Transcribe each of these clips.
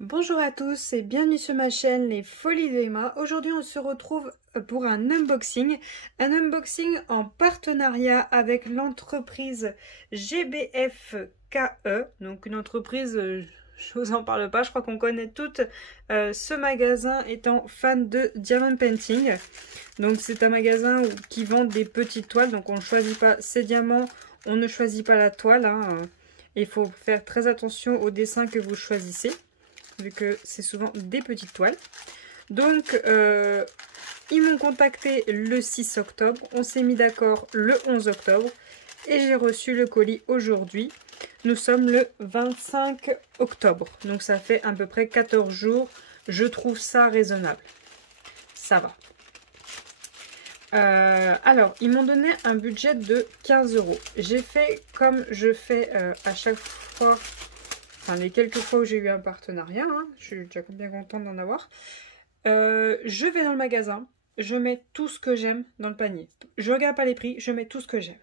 Bonjour à tous et bienvenue sur ma chaîne Les Folies de Emma. Aujourd'hui on se retrouve pour un unboxing en partenariat avec l'entreprise GBFKE, donc une entreprise, je vous en parle pas, je crois qu'on connaît toutes ce magasin étant fan de diamond painting. Donc c'est un magasin qui vend des petites toiles, donc on ne choisit pas ses diamants, on ne choisit pas la toile, hein. Il faut faire très attention au dessin que vous choisissez, vu que c'est souvent des petites toiles. Donc, ils m'ont contacté le 6 octobre. On s'est mis d'accord le 11 octobre. Et j'ai reçu le colis aujourd'hui. Nous sommes le 25 octobre. Donc, ça fait à peu près 14 jours. Je trouve ça raisonnable. Ça va. Alors, ils m'ont donné un budget de 15 €. J'ai fait comme je fais à chaque fois. Enfin, les quelques fois où j'ai eu un partenariat, hein, je suis déjà bien contente d'en avoir. Je vais dans le magasin, je mets tout ce que j'aime dans le panier. Je regarde pas les prix, je mets tout ce que j'aime.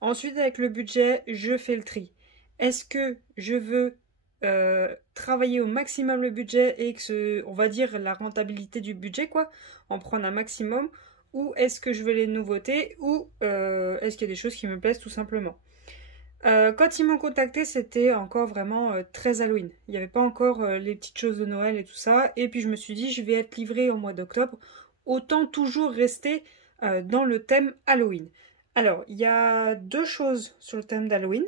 Ensuite, avec le budget, je fais le tri. Est-ce que je veux travailler au maximum le budget et que, on va dire, la rentabilité du budget, quoi, en prendre un maximum, ou est-ce que je veux les nouveautés, ou est-ce qu'il y a des choses qui me plaisent tout simplement? Quand ils m'ont contacté, c'était encore vraiment très Halloween. Il n'y avait pas encore les petites choses de Noël et tout ça. Et puis je me suis dit, je vais être livrée au mois d'octobre. Autant toujours rester dans le thème Halloween. Alors, il y a deux choses sur le thème d'Halloween.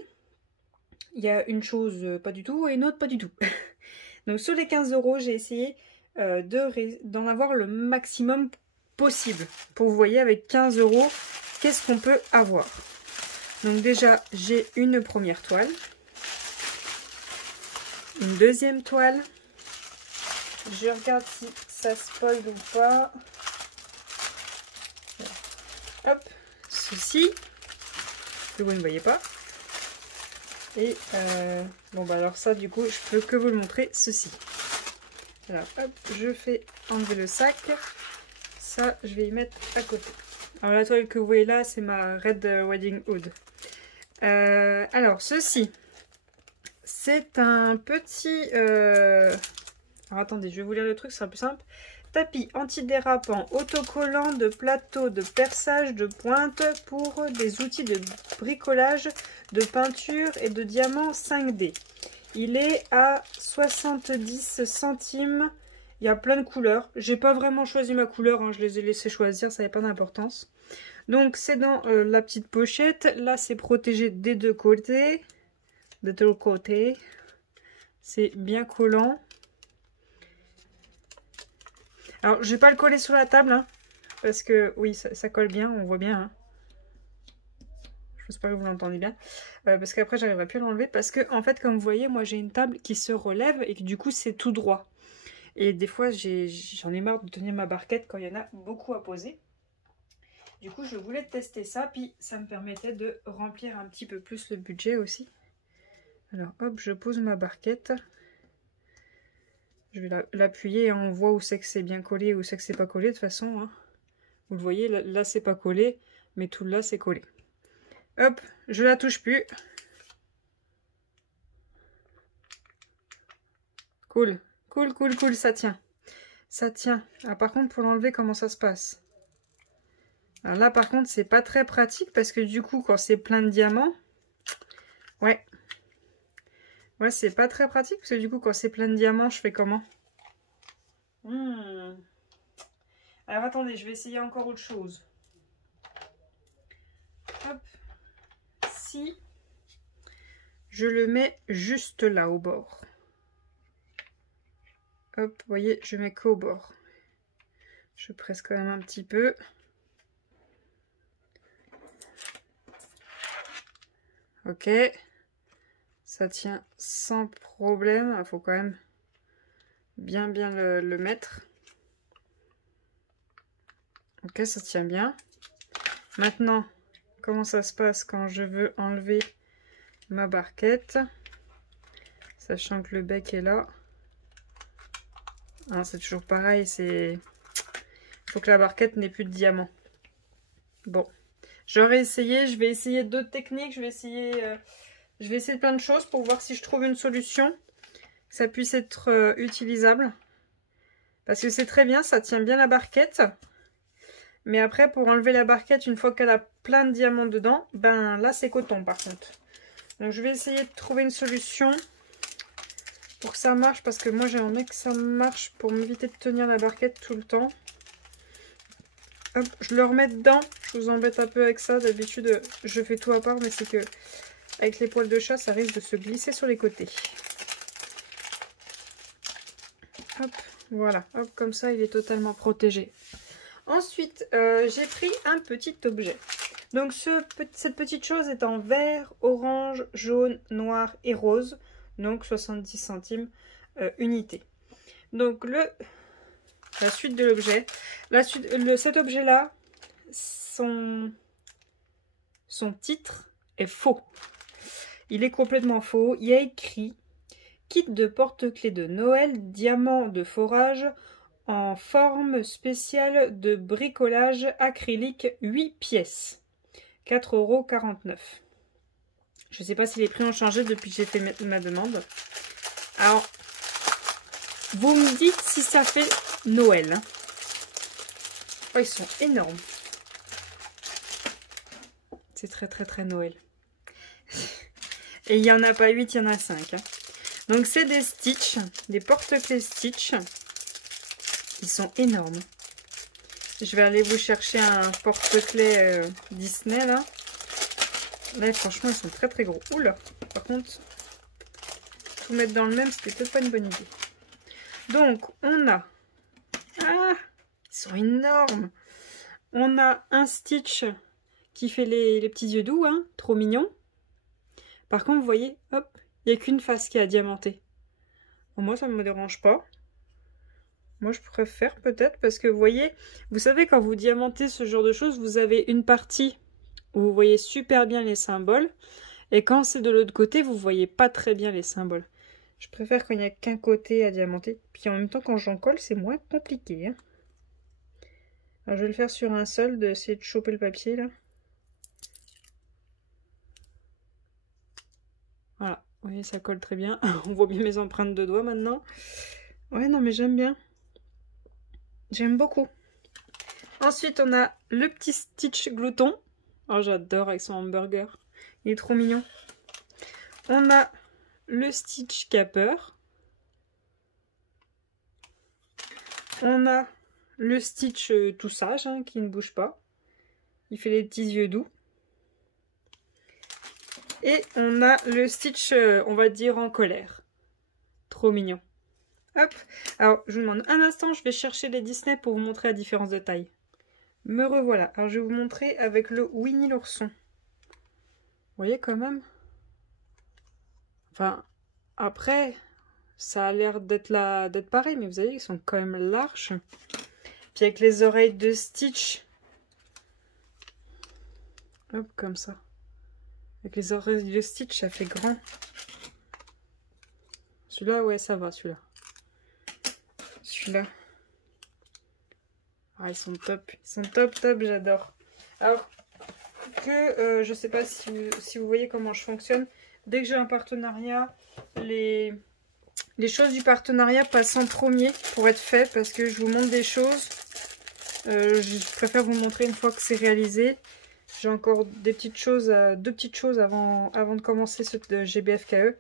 Il y a une chose pas du tout et une autre pas du tout. Donc sur les 15 €, j'ai essayé d'en avoir le maximum possible. Pour vous voyez, avec 15 €, qu'est-ce qu'on peut avoir? Donc déjà, j'ai une première toile, une deuxième toile. Je regarde si ça spoil ou pas. Hop, ceci, que vous ne voyez pas. Et bon bah alors ça, du coup, je peux que vous le montrer, ceci. Alors hop, je fais enlever le sac. Ça, je vais y mettre à côté. Alors la toile que vous voyez là, c'est ma Red Wedding Hood. Alors, ceci, c'est un petit... Alors, attendez, je vais vous lire le truc, c'est plus simple. Tapis antidérapant, autocollant de plateau de perçage de pointe pour des outils de bricolage, de peinture et de diamants 5D. Il est à 70 centimes. Il y a plein de couleurs. J'ai pas vraiment choisi ma couleur, hein, je les ai laissés choisir, ça n'avait pas d'importance. Donc c'est dans la petite pochette. Là c'est protégé des deux côtés. C'est bien collant. Alors je vais pas le coller sur la table, hein, parce que oui ça colle bien, on voit bien. Hein. J'espère que vous l'entendez bien. Parce qu'après j'arriverai plus à l'enlever. Parce que en fait comme vous voyez, moi j'ai une table qui se relève et que du coup c'est tout droit. Et des fois j'en ai marre de tenir ma barquette quand il y en a beaucoup à poser. Du coup, je voulais tester ça, puis ça me permettait de remplir un petit peu plus le budget aussi. Alors, hop, je pose ma barquette. Je vais l'appuyer et on voit où c'est que c'est bien collé, où c'est que c'est pas collé de toute façon. Hein. Vous le voyez, là c'est pas collé, mais tout là c'est collé. Hop, je la touche plus. Cool, cool, cool, cool, ça tient. Ça tient. Ah, par contre, pour l'enlever, comment ça se passe? Alors là, par contre, c'est pas très pratique parce que du coup, quand c'est plein de diamants, ouais, c'est pas très pratique parce que du coup, quand c'est plein de diamants, je fais comment? Alors attendez, je vais essayer encore autre chose. Hop, si je le mets juste là au bord. Hop, vous voyez, je mets qu'au bord. Je presse quand même un petit peu. Ok, ça tient sans problème. Il faut quand même bien le mettre. Ok, ça tient bien. Maintenant, comment ça se passe quand je veux enlever ma barquette, sachant que le bec est là. Hein, c'est toujours pareil, il faut que la barquette n'ait plus de diamant. Bon, j'aurais essayé, je vais essayer d'autres techniques, je vais essayer plein de choses pour voir si je trouve une solution. ça puisse être utilisable. Parce que c'est très bien, ça tient bien la barquette. Mais après, pour enlever la barquette, une fois qu'elle a plein de diamants dedans, ben là, c'est coton par contre. Donc, je vais essayer de trouver une solution pour que ça marche. Parce que moi, j'aimerais que ça marche pour m'éviter de tenir la barquette tout le temps. Hop, je le remets dedans. Je vous embête un peu avec ça. D'habitude, je fais tout à part. Mais c'est que avec les poils de chat, ça risque de se glisser sur les côtés. Hop, voilà. Hop, comme ça, il est totalement protégé. Ensuite, j'ai pris un petit objet. Donc, cette petite chose est en vert, orange, jaune, noir et rose. Donc, 70 centimes unité. Donc, la suite de l'objet. Cet objet-là, son titre est faux. Il est complètement faux. Il y a écrit « Kit de porte-clés de Noël, diamant de forage » en forme spéciale de bricolage acrylique 8 pièces. 4,49 €. Je ne sais pas si les prix ont changé depuis que j'ai fait ma demande. Alors, vous me dites si ça fait Noël. Hein. Oh, ils sont énormes. C'est très très très Noël. Et il n'y en a pas 8, il y en a 5. Hein. Donc c'est des Stitch, des porte-clés Stitch. Ils sont énormes. Je vais aller vous chercher un porte-clés Disney là. Là franchement ils sont très très gros. Oula. Par contre, tout mettre dans le même, c'était peut-être pas une bonne idée. Donc on a... Ah, ils sont énormes. On a un Stitch qui fait les petits yeux doux, hein, trop mignon. Par contre, vous voyez, hop, il n'y a qu'une face qui est diamantée. Bon, moi ça ne me dérange pas. Moi, je préfère peut-être parce que vous voyez, vous savez, quand vous diamantez ce genre de choses, vous avez une partie où vous voyez super bien les symboles. Et quand c'est de l'autre côté, vous voyez pas très bien les symboles. Je préfère quand il n'y a qu'un côté à diamanter. Puis en même temps, quand j'en colle, c'est moins compliqué. Hein. Alors, je vais le faire sur un seul, d'essayer de choper le papier là. Voilà, vous voyez, ça colle très bien. On voit bien mes empreintes de doigts maintenant. Ouais, non, mais j'aime bien. J'aime beaucoup. Ensuite, on a le petit Stitch glouton. Oh, j'adore avec son hamburger. Il est trop mignon. On a le Stitch capper. On a le Stitch tout sage, hein, qui ne bouge pas. Il fait les petits yeux doux. Et on a le Stitch, on va dire, en colère. Trop mignon. Hop. Alors, je vous demande un instant, je vais chercher les Disney pour vous montrer la différence de taille. Me revoilà. Alors, je vais vous montrer avec le Winnie l'ourson. Vous voyez quand même? Enfin, après, ça a l'air d'être pareil, mais vous voyez, ils sont quand même larges. Puis avec les oreilles de Stitch. Hop, comme ça. Avec les oreilles de Stitch, ça fait grand. Celui-là, ouais, ça va, celui-là. Celui-là. Ah, ils sont top. Ils sont top, j'adore. Alors, je sais pas si vous voyez comment je fonctionne. Dès que j'ai un partenariat, les choses du partenariat passent en premier pour être fait. Parce que je vous montre des choses. Je préfère vous montrer une fois que c'est réalisé. J'ai encore deux petites choses avant de commencer ce GBFKE.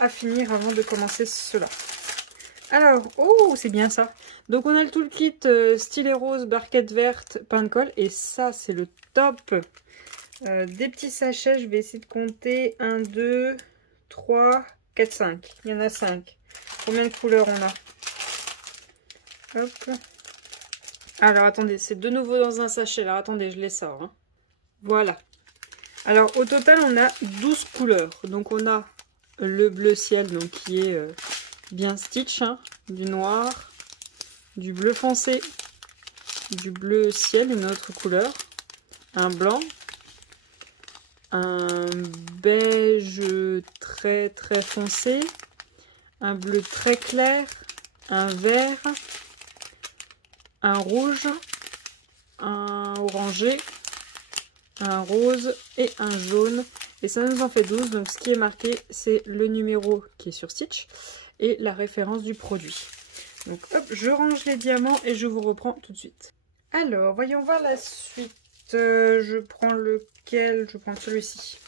À finir avant de commencer cela. Alors, oh, c'est bien ça. Donc, on a le toolkit stylet rose, barquette verte, pain de colle. Et ça, c'est le top. Des petits sachets, je vais essayer de compter. 1, 2, 3, 4, 5. Il y en a 5. Combien de couleurs on a? Hop. Alors, attendez, c'est de nouveau dans un sachet. Alors, attendez, je les sors. Hein. Voilà. Alors, au total, on a 12 couleurs. Donc, on a le bleu ciel, donc qui est... bien Stitch, hein, du noir, du bleu foncé, du bleu ciel, une autre couleur, un blanc, un beige très très foncé, un bleu très clair, un vert, un rouge, un orangé, un rose et un jaune. Et ça nous en fait 12. Donc ce qui est marqué, c'est le numéro qui est sur Stitch et la référence du produit. Donc hop, je range les diamants et je vous reprends tout de suite. Alors, voyons voir la suite. Je prends lequel? Je prends celui-ci.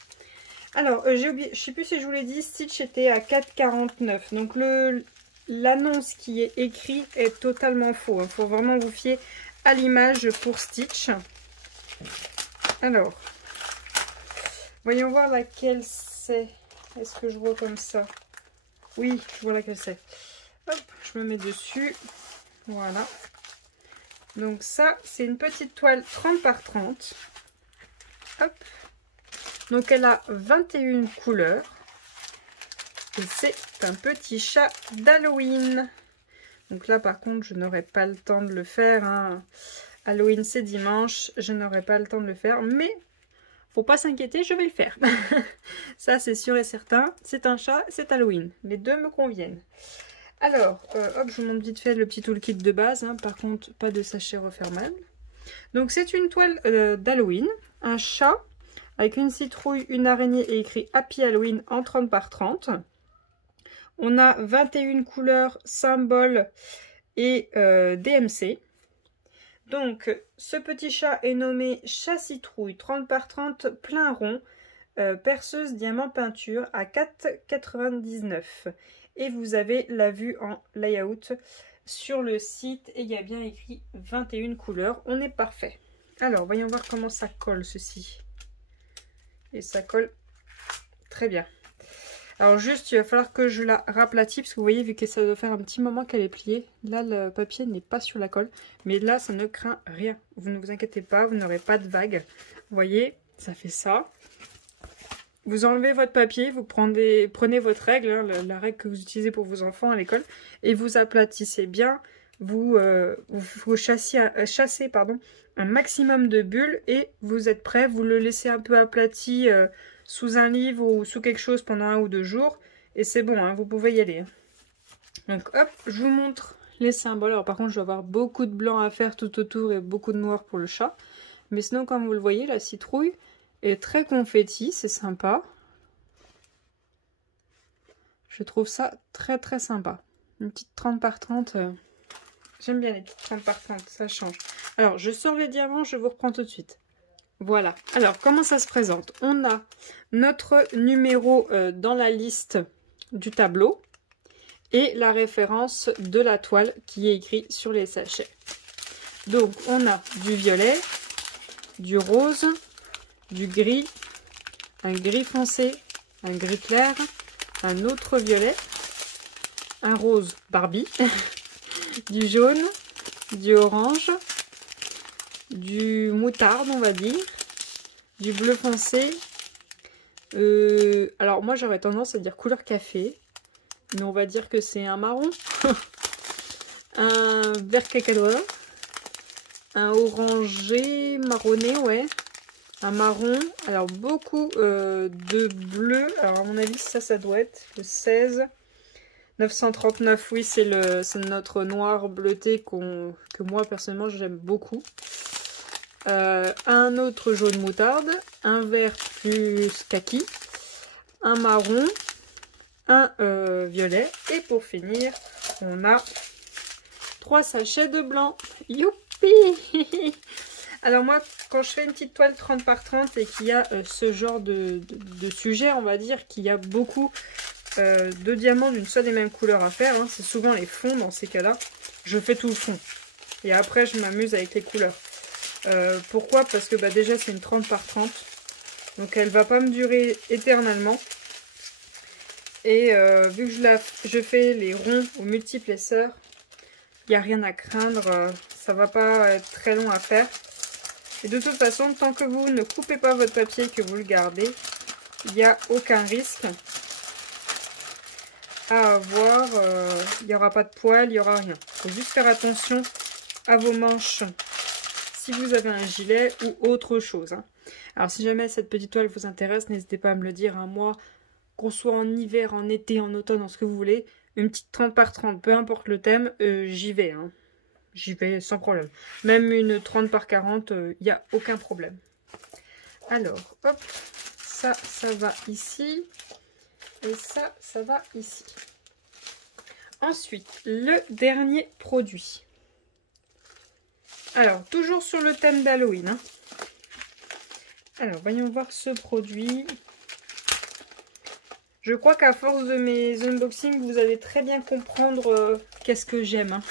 Alors, j'ai oublié, je sais plus si je vous l'ai dit, Stitch était à 4,49. Donc l'annonce qui est écrite est totalement faux. Il faut vraiment vous fier à l'image pour Stitch. Alors, voyons voir laquelle c'est. Est-ce que je vois comme ça? Oui, je vois laquelle c'est. Hop, je me mets dessus. Voilà. Donc ça, c'est une petite toile 30 par 30. Hop. Donc elle a 21 couleurs. Et c'est un petit chat d'Halloween. Donc là, par contre, je n'aurai pas le temps de le faire, hein. Halloween, c'est dimanche. Je n'aurai pas le temps de le faire. Mais, faut pas s'inquiéter, je vais le faire. Ça, c'est sûr et certain. C'est un chat, c'est Halloween. Les deux me conviennent. Alors, hop, je vous montre vite fait le petit toolkit de base. Hein. Par contre, pas de sachet refermable. Donc, c'est une toile d'Halloween. Un chat avec une citrouille, une araignée et écrit Happy Halloween en 30 par 30. On a 21 couleurs, symboles et DMC. Donc, ce petit chat est nommé Chat Citrouille 30 par 30 plein rond, perceuse diamant peinture à 4,99. Et vous avez la vue en layout sur le site et il y a bien écrit 21 couleurs. On est parfait. Alors, voyons voir comment ça colle ceci. Et ça colle très bien. Alors juste, il va falloir que je la raplatis parce que vous voyez, vu que ça doit faire un petit moment qu'elle est pliée, là le papier n'est pas sur la colle. Mais là, ça ne craint rien. Vous ne vous inquiétez pas, vous n'aurez pas de vagues. Vous voyez, ça fait ça. Vous enlevez votre papier, vous prenez votre règle, hein, la règle que vous utilisez pour vos enfants à l'école, et vous aplatissez bien. Vous chassez un maximum de bulles et vous êtes prêt. Vous le laissez un peu aplati sous un livre ou sous quelque chose pendant 1 ou 2 jours. Et c'est bon, hein, vous pouvez y aller. Donc hop, je vous montre les symboles. Alors par contre, je vais avoir beaucoup de blanc à faire tout autour et beaucoup de noir pour le chat. Mais sinon, comme vous le voyez, la citrouille est très confetti, c'est sympa. Je trouve ça très très sympa. Une petite 30 par 30. J'aime bien les petites 30 par 30, ça change. Alors, je sors les diamants, je vous reprends tout de suite. Voilà. Alors, comment ça se présente? On a notre numéro dans la liste du tableau et la référence de la toile qui est écrite sur les sachets. Donc, on a du violet, du rose, du gris, un gris foncé, un gris clair, un autre violet, un rose Barbie, du jaune, du orange, du moutarde on va dire, du bleu foncé, alors moi j'aurais tendance à dire couleur café, mais on va dire que c'est un marron, un vert cacadois, un orangé marronné, ouais, un marron, alors beaucoup de bleu, alors à mon avis ça doit être le 16, 939, oui, c'est notre noir bleuté que moi personnellement j'aime beaucoup. Un autre jaune moutarde, un vert plus kaki, un marron, un violet et pour finir on a 3 sachets de blanc. Youpi! Alors moi quand je fais une petite toile 30 par 30 et qu'il y a ce genre de sujet, on va dire qu'il y a beaucoup de diamants d'une seule et même couleur à faire, hein. C'est souvent les fonds dans ces cas-là. Je fais tout le fond. Et après, je m'amuse avec les couleurs. Pourquoi? Parce que bah, déjà, c'est une 30 par 30. Donc, elle va pas me durer éternellement. Et vu que je fais les ronds aux multiples épaisseurs, il n'y a rien à craindre. Ça va pas être très long à faire. Et de toute façon, tant que vous ne coupez pas votre papier et que vous le gardez, il n'y a aucun risque à avoir, il n'y aura pas de poils, il n'y aura rien. Il faut juste faire attention à vos manches si vous avez un gilet ou autre chose. Hein. Alors si jamais cette petite toile vous intéresse, n'hésitez pas à me le dire. Hein. Moi, qu'on soit en hiver, en été, en automne, en ce que vous voulez, une petite 30 par 30, peu importe le thème, j'y vais. Hein. J'y vais sans problème. Même une 30 par 40, il n'y a aucun problème. Alors, hop, ça va ici. Et ça va ici. Ensuite, le dernier produit. Alors, toujours sur le thème d'Halloween. Hein. Alors, voyons voir ce produit. Je crois qu'à force de mes unboxings, vous allez très bien comprendre qu'est-ce que j'aime. Hein.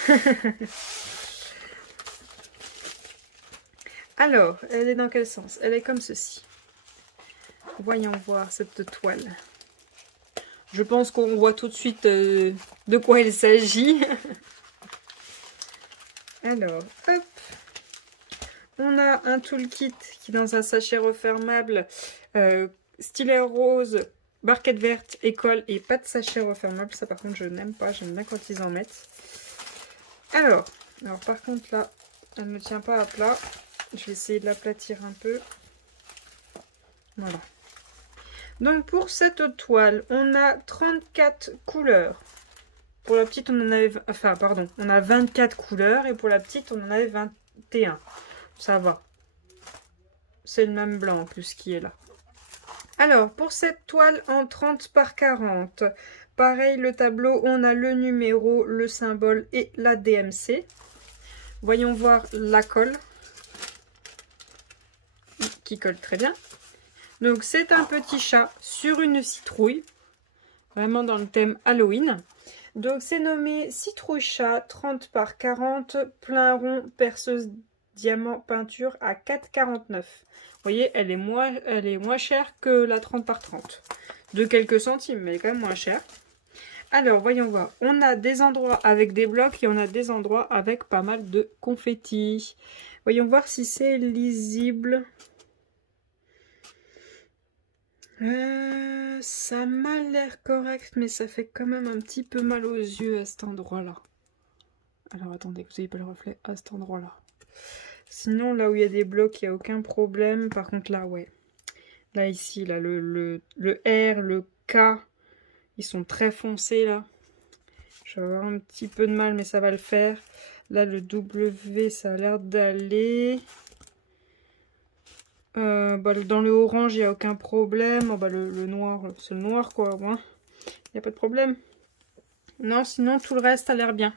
Alors, elle est dans quel sens? Elle est comme ceci. Voyons voir cette toile. Je pense qu'on voit tout de suite de quoi il s'agit. Alors, hop. On a un toolkit qui est dans un sachet refermable. Stylet rose, barquette verte, école et pas de sachet refermable. Ça par contre je n'aime pas. J'aime bien quand ils en mettent. Alors par contre là, elle ne tient pas à plat. Je vais essayer de l'aplatir un peu. Voilà. Donc pour cette toile, on a 34 couleurs. Pour la petite, on en avait... Enfin, pardon, on a 24 couleurs. Et pour la petite, on en avait 21. Ça va. C'est le même blanc en plus qui est là. Alors, pour cette toile en 30 par 40, pareil, le tableau, on a le numéro, le symbole et la DMC. Voyons voir la colle. Qui colle très bien. Donc, c'est un petit chat sur une citrouille. Vraiment dans le thème Halloween. Donc, c'est nommé citrouille chat 30 par 40, plein rond, perceuse diamant peinture à 4,49. Vous voyez, elle est moins chère que la 30 par 30. De quelques centimes, mais elle est quand même moins chère. Alors, voyons voir. On a des endroits avec des blocs et on a des endroits avec pas mal de confettis. Voyons voir si c'est lisible. Ça m'a l'air correct, mais ça fait quand même un petit peu mal aux yeux à cet endroit-là. Alors, attendez, vous n'avez pas le reflet à cet endroit-là. Sinon, là où il y a des blocs, il n'y a aucun problème. Par contre, là, ouais. Là, ici, là, le R, le K, ils sont très foncés, là. Je vais avoir un petit peu de mal, mais ça va le faire. Là, le W, ça a l'air d'aller. Dans le orange, il n'y a aucun problème. Oh, le noir, c'est le noir, quoi. Il n'y a pas de problème. Non, sinon, tout le reste a l'air bien.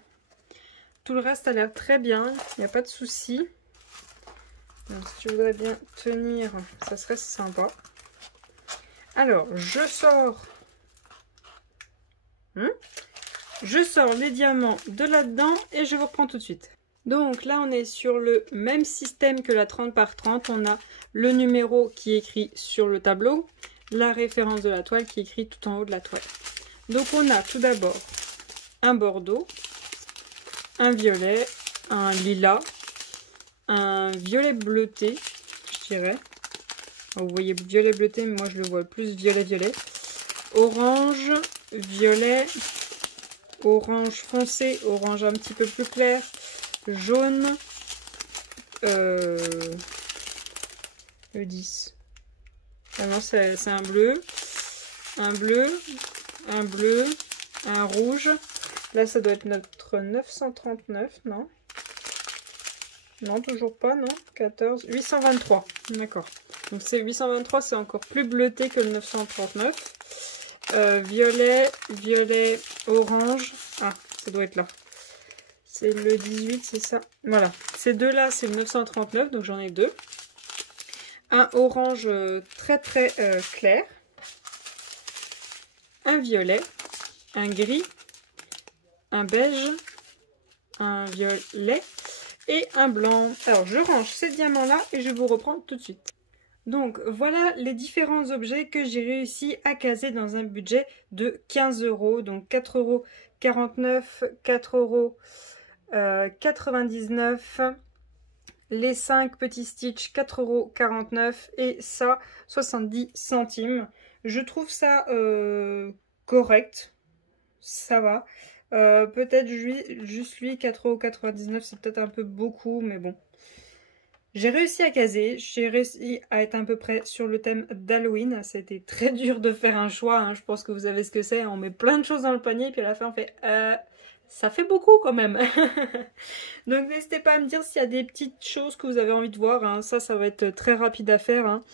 Tout le reste a l'air très bien. Il n'y a pas de souci. Donc, si tu voudrais bien tenir, ça serait sympa. Alors, je sors les diamants de là-dedans et je vous reprends tout de suite. Donc là, on est sur le même système que la 30 par 30. On a le numéro qui est écrit sur le tableau, la référence de la toile qui est écrit tout en haut de la toile. Donc on a tout d'abord un bordeaux, un violet, un lilas, un violet bleuté, je dirais. Vous voyez violet bleuté, mais moi je le vois plus violet-violet. Orange, violet, orange foncé, orange un petit peu plus clair, jaune, le 10. Ah non, c'est un bleu, un bleu, un bleu, un rouge. Là, ça doit être notre 939, non? Non, toujours pas, non? 14, 823, d'accord. Donc c'est 823, c'est encore plus bleuté que le 939. Violet, violet, orange. Ah, ça doit être là. C'est le 18, c'est ça. Voilà, ces deux-là, c'est le 939, donc j'en ai deux. Un orange très très clair. Un violet, un gris, un beige, un violet et un blanc. Alors, je range ces diamants-là et je vous reprends tout de suite. Donc, voilà les différents objets que j'ai réussi à caser dans un budget de 15 €. Donc, 4,49 €, 4,99 €. Les 5 petits stitch, 4,49 € et ça, 70 centimes. Je trouve ça correct. Ça va. Peut-être juste lui, 4,99 €, c'est peut-être un peu beaucoup, mais bon. J'ai réussi à caser, j'ai réussi à être à peu près sur le thème d'Halloween. C'était très dur de faire un choix, hein. Je pense que vous savez ce que c'est. On met plein de choses dans le panier, puis à la fin on fait ça fait beaucoup quand même. Donc n'hésitez pas à me dire s'il y a des petites choses que vous avez envie de voir, hein. Ça va être très rapide à faire, hein.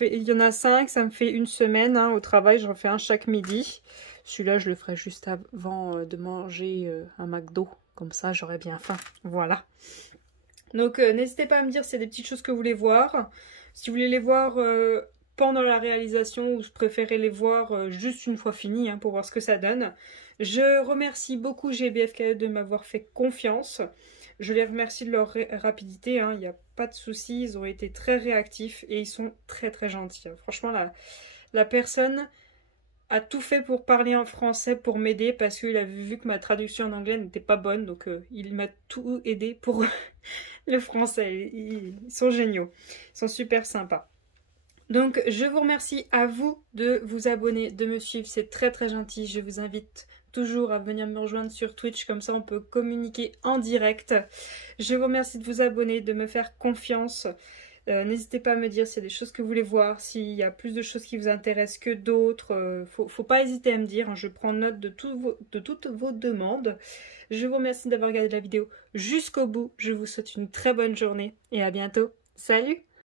Il y en a 5, ça me fait une semaine, hein, au travail. J'en fais un chaque midi. Celui-là, je le ferai juste avant de manger un McDo. Comme ça, j'aurai bien faim. Voilà. Donc n'hésitez pas à me dire s'il y a des petites choses que vous voulez voir. Si vous voulez les voir pendant la réalisation ou si vous préférez les voir juste une fois fini, hein, pour voir ce que ça donne. Je remercie beaucoup GBFKE de m'avoir fait confiance. Je les remercie de leur rapidité, hein, il n'y a pas de souci, ils ont été très réactifs et ils sont très très gentils, hein. Franchement, la personne a tout fait pour parler en français pour m'aider parce qu'il a vu que ma traduction en anglais n'était pas bonne, donc il m'a tout aidé pour le français. Ils sont géniaux, ils sont super sympas. Donc je vous remercie à vous de vous abonner, de me suivre, c'est très très gentil. Je vous invite toujours à venir me rejoindre sur Twitch, comme ça on peut communiquer en direct. Je vous remercie de vous abonner, de me faire confiance. N'hésitez pas à me dire s'il y a des choses que vous voulez voir, s'il y a plus de choses qui vous intéressent que d'autres. Faut pas hésiter à me dire, hein, je prends note de toutes vos demandes. Je vous remercie d'avoir regardé la vidéo jusqu'au bout. Je vous souhaite une très bonne journée et à bientôt. Salut!